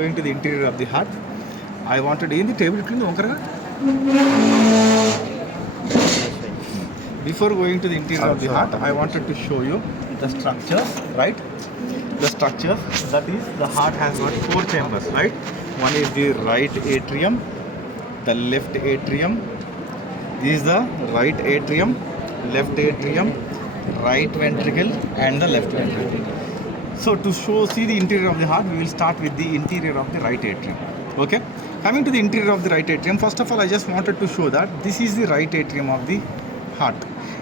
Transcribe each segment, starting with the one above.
going to the interior of the heart, I wanted in the table clean. Before going to the interior of the heart, I wanted to show you the structures, right? The structure, that is, the heart has got 4 chambers, right? One is the right atrium, the left atrium. This is the right atrium, left atrium, right ventricle, and the left ventricle. So to see the interior of the heart, we will start with the interior of the right atrium. Okay? Coming to the interior of the right atrium, first of all, I just wanted to show that this is the right atrium of the heart.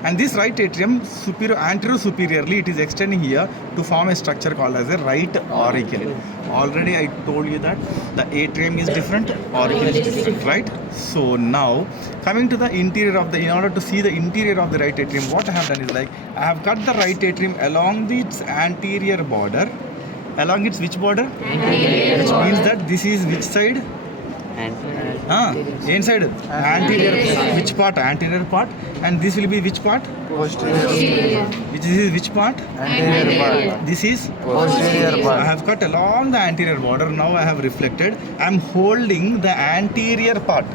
And this right atrium, anterior superiorly, it is extending here to form a structure called as a right auricle. Already I told you that the atrium is different, auricle is different, right? So now, coming to the interior of in order to see the interior of the right atrium, what I have done is I have cut the right atrium along its anterior border. Along its which border? Anterior. Which means that this is which side? Inside anterior. Which part? Anterior part. And this will be which part? Posterior. Which is which part? Anterior part. This is Posterior part. I have cut along the anterior border. Now I have reflected. I am holding the anterior part.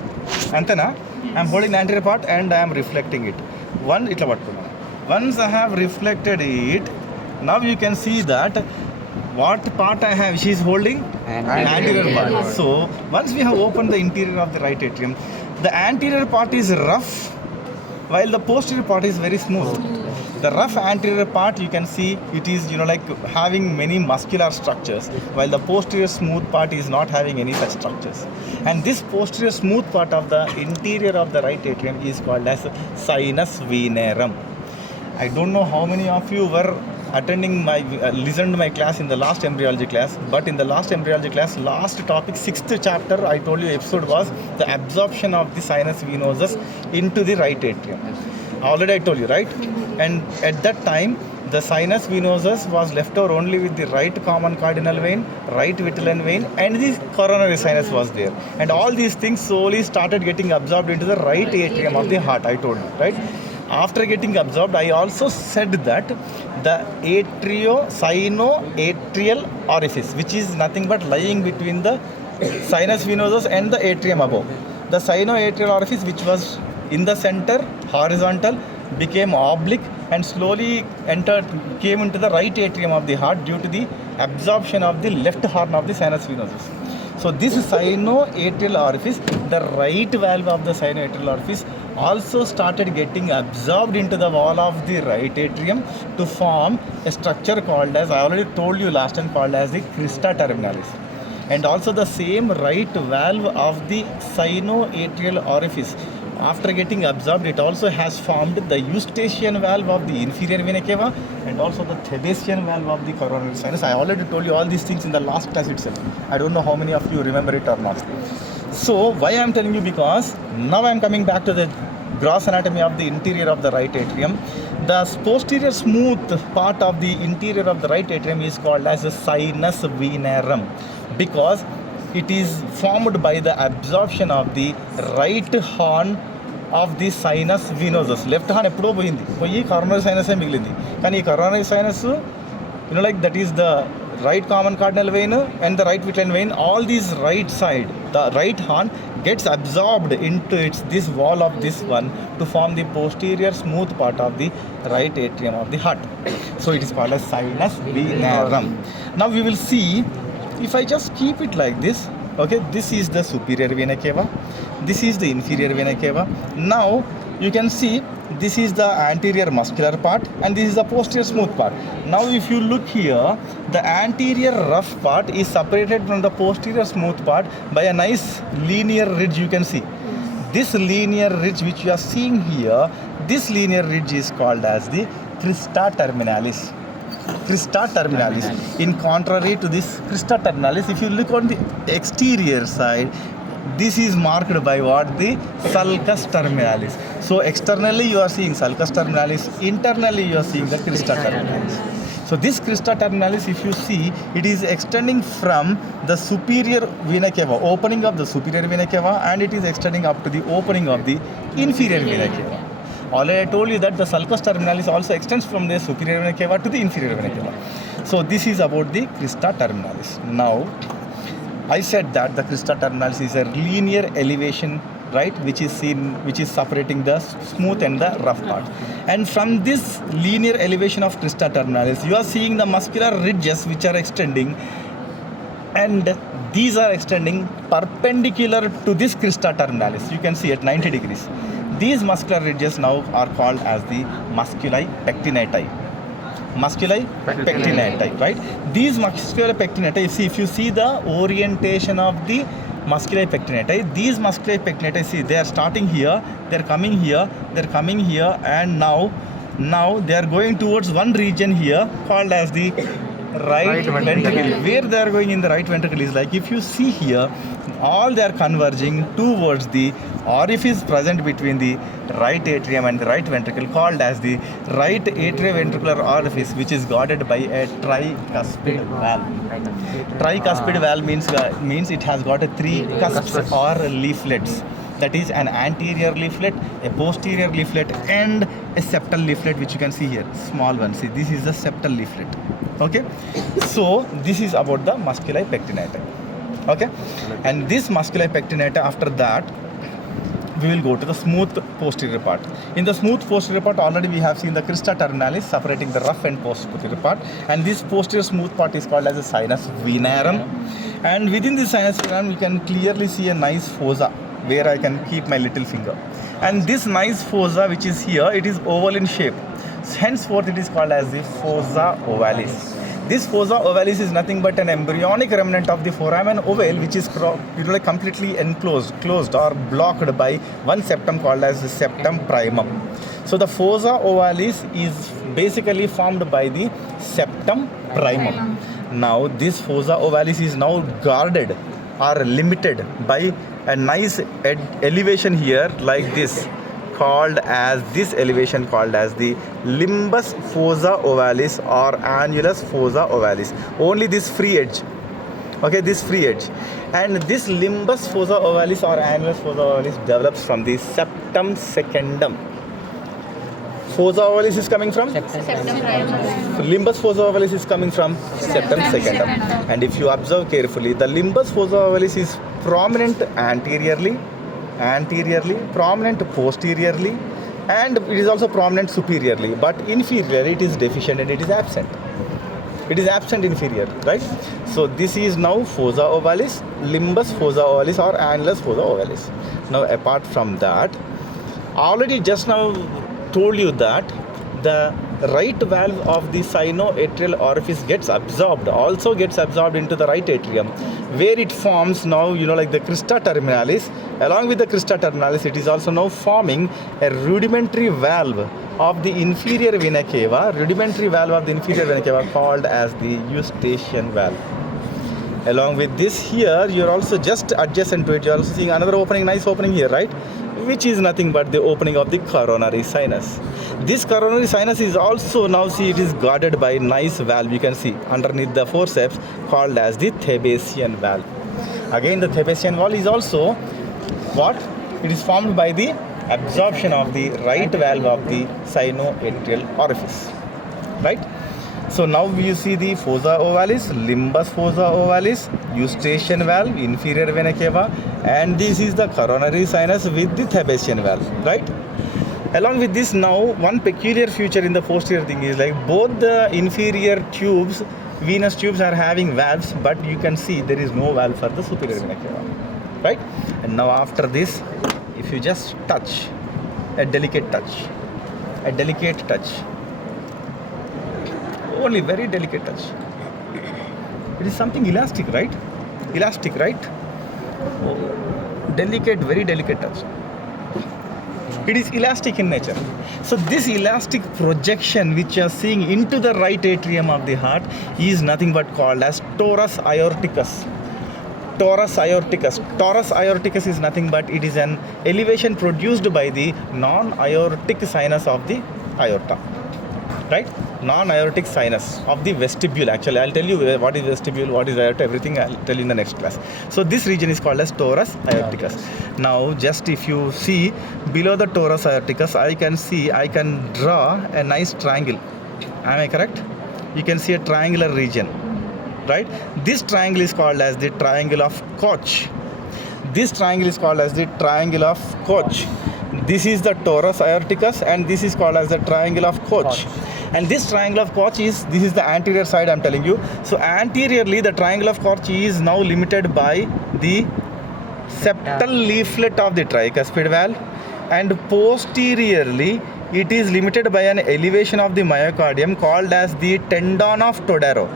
Antena? I am holding the anterior part and I am reflecting it. Once I have reflected it, now you can see that what part I have, she is holding? Anterior part. So, once we have opened the interior of the right atrium, the anterior part is rough, while the posterior part is very smooth. The rough anterior part, you can see it is, like having many muscular structures, while the posterior smooth part is not having any such structures. And this posterior smooth part of the interior of the right atrium is called as sinus venerum. I don't know how many of you were attending listened to my class in the last embryology class, but in the last embryology class, last topic, 6th chapter, I told you episode was the absorption of the sinus venosus into the right atrium. Already I told you, right? And at that time, the sinus venosus was left over only with the right common cardinal vein, right vitelline vein, and the coronary sinus was there. And all these things slowly started getting absorbed into the right atrium of the heart, I told you, right? After getting absorbed, I also said that the sino-atrial orifice, which is nothing but lying between the sinus venosus and the atrium above. The sino-atrial orifice, which was in the center, horizontal, became oblique and slowly came into the right atrium of the heart due to the absorption of the left horn of the sinus venosus. So this sino-atrial orifice, the right valve of the sino-atrial orifice, also started getting absorbed into the wall of the right atrium to form a structure called as, I already told you last time, called as the crista terminalis. And also the same right valve of the sino-atrial orifice, after getting absorbed, it also has formed the eustachian valve of the inferior vena cava and also the Thebesian valve of the coronary sinus. I already told you all these things in the last class itself. I don't know how many of you remember it or not. So why I am telling you, because now I am coming back to the gross anatomy of the interior of the right atrium. The posterior smooth part of the interior of the right atrium is called as the sinus venerum, because it is formed by the absorption of the right horn of the sinus venosus. Left horn eppudo poyi coronary sinus e migilindi. Kani coronary sinus, that is the right common cardinal vein and the right vitelline vein. All these right side, the right horn gets absorbed into this wall of this one to form the posterior smooth part of the right atrium of the heart. So it is called as sinus venerum. Now we will see, if I just keep it like this, okay, this is the superior vena cava, this is the inferior vena cava. Now you can see this is the anterior muscular part and this is the posterior smooth part. Now if you look here, the anterior rough part is separated from the posterior smooth part by a nice linear ridge, you can see. This linear ridge which you are seeing here, this linear ridge is called as the crista terminalis. Crista terminalis. In contrary to this crista terminalis, if you look on the exterior side, this is marked by what? The sulcus terminalis. So externally you are seeing sulcus terminalis, internally you are seeing the crista terminalis. So this crista terminalis, if you see, it is extending from the superior vena cava, opening of the superior vena cava, and it is extending up to the opening of the inferior vena cava. Already I told you that the sulcus terminalis also extends from the superior vena cava to the inferior vena cava. So this is about the crista terminalis. Now, I said that the crista terminalis is a linear elevation, right, which is separating the smooth and the rough part. And from this linear elevation of crista terminalis, you are seeing the muscular ridges which are extending, and these are extending perpendicular to this crista terminalis. You can see at 90 degrees. These muscular ridges now are called as the musculi pectinati. Musculi pectinati, right? These musculi pectinati, if you see the orientation of the musculi pectinati, these musculi pectinati, see, they are starting here, they are coming here, they are coming here, and now they are going towards one region here called as the right ventricle. Where they are going in the right ventricle is like, if you see here, all they are converging towards the orifice present between the right atrium and the right ventricle called as the right atrioventricular orifice, which is guarded by a tricuspid valve. Tricuspid valve means it has got a three cusps or leaflets. That is an anterior leaflet, a posterior leaflet, and a septal leaflet, which you can see here, small one. See, this is the septal leaflet. Okay, so this is about the musculi pectinati. Okay, and this musculi pectinati, after that we will go to the smooth posterior part. In the smooth posterior part, already we have seen the crista terminalis separating the rough and posterior part, and this posterior smooth part is called as a sinus venerum. And within this sinus venerum, you can clearly see a nice fossa where I can keep my little finger. And this nice fossa which is here, it is oval in shape. Henceforth, it is called as the fossa ovalis. This fossa ovalis is nothing but an embryonic remnant of the foramen ovale, which is completely closed or blocked by one septum called as the septum primum. So the fossa ovalis is basically formed by the septum primum. Now this fossa ovalis is now guarded or limited by a nice elevation here like this, called as the limbus fossa ovalis or annulus fossa ovalis. Only this free edge. Okay, this free edge. And this limbus fossa ovalis or annulus fossa ovalis develops from the septum secundum. Fossa ovalis is coming from? Septum primum. Limbus fossa ovalis is coming from septum secundum. And if you observe carefully, the limbus fossa ovalis is prominent anteriorly, prominent posteriorly, and it is also prominent superiorly, but inferiorly it is deficient and it is absent. It is absent inferior, right? So this is now fossa ovalis, limbus fossa ovalis or annulus fossa ovalis. Now apart from that, already just now told you that the right valve of the sinoatrial orifice gets absorbed into the right atrium, where it forms now, like the crista terminalis. Along with the crista terminalis, it is also now forming a rudimentary valve of the inferior vena cava, called as the eustachian valve. Along with this, here you are also just adjacent to it, you are also seeing another opening, nice opening here, right? Which is nothing but the opening of the coronary sinus. This coronary sinus is also now, see, it is guarded by nice valve, you can see underneath the forceps, called as the Thebesian valve. Again, the Thebesian valve is also what? It is formed by the absorption of the right valve of the sinoatrial orifice, right? So now you see the fossa ovalis, limbus fossa ovalis, eustachian valve, inferior vena cava, and this is the coronary sinus with the Thebesian valve, right? Along with this, now one peculiar feature in the posterior thing is like both the inferior tubes, venous tubes, are having valves, but you can see there is no valve for the superior vena cava, right? And now after this, if you just touch, a delicate touch, only very delicate touch. It is something elastic, right? Oh, delicate, very delicate touch. It is elastic in nature. So this elastic projection which you are seeing into the right atrium of the heart is nothing but called as torus aorticus. Torus aorticus is nothing but it is an elevation produced by the non-aortic sinus of the aorta, right? Non-aortic sinus of the vestibule. Actually, I'll tell you what is vestibule, what is aorta, everything I'll tell you in the next class. So this region is called as torus aorticus. Now, just if you see below the torus aorticus, I can draw a nice triangle. Am I correct? You can see a triangular region. right? This triangle is called as the triangle of Koch. This triangle is called as the triangle of Koch. This is the torus aorticus, and this is called as the triangle of Koch. And this triangle of Koch is, this is the anterior side I'm telling you. So anteriorly, the triangle of Koch is now limited by the septal leaflet of the tricuspid valve, and posteriorly it is limited by an elevation of the myocardium called as the tendon of Todaro.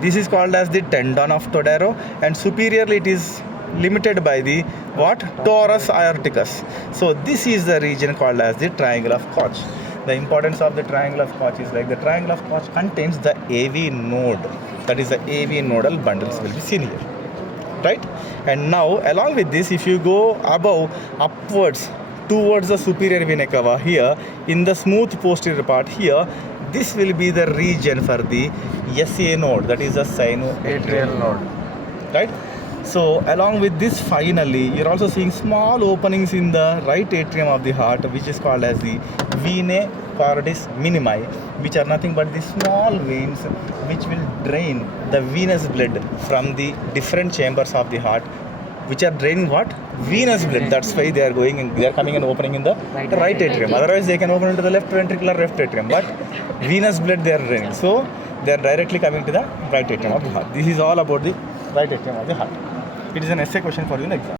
This is called as the tendon of Todaro, and superiorly it is limited by the what? Torus aorticus. So this is the region called as the triangle of Koch. The importance of the triangle of Koch is like the triangle of Koch contains the AV node, that is the AV nodal bundles will be seen here, right? And now along with this, if you go above upwards towards the superior vena cava here in the smooth posterior part here, this will be the region for the SA node, that is the sinoatrial node, right? So along with this, finally you're also seeing small openings in the right atrium of the heart, which is called as the venae cordis minimi, which are nothing but the small veins which will drain the venous blood from the different chambers of the heart, which are draining what? Venous blood. That's why they are going and they are coming and opening in the right atrium. Otherwise they can open into the left ventricular left atrium, but venous blood they are draining, so they are directly coming to the right atrium of the heart. This is all about the right atrium of the heart. It is an essay question for you in exam.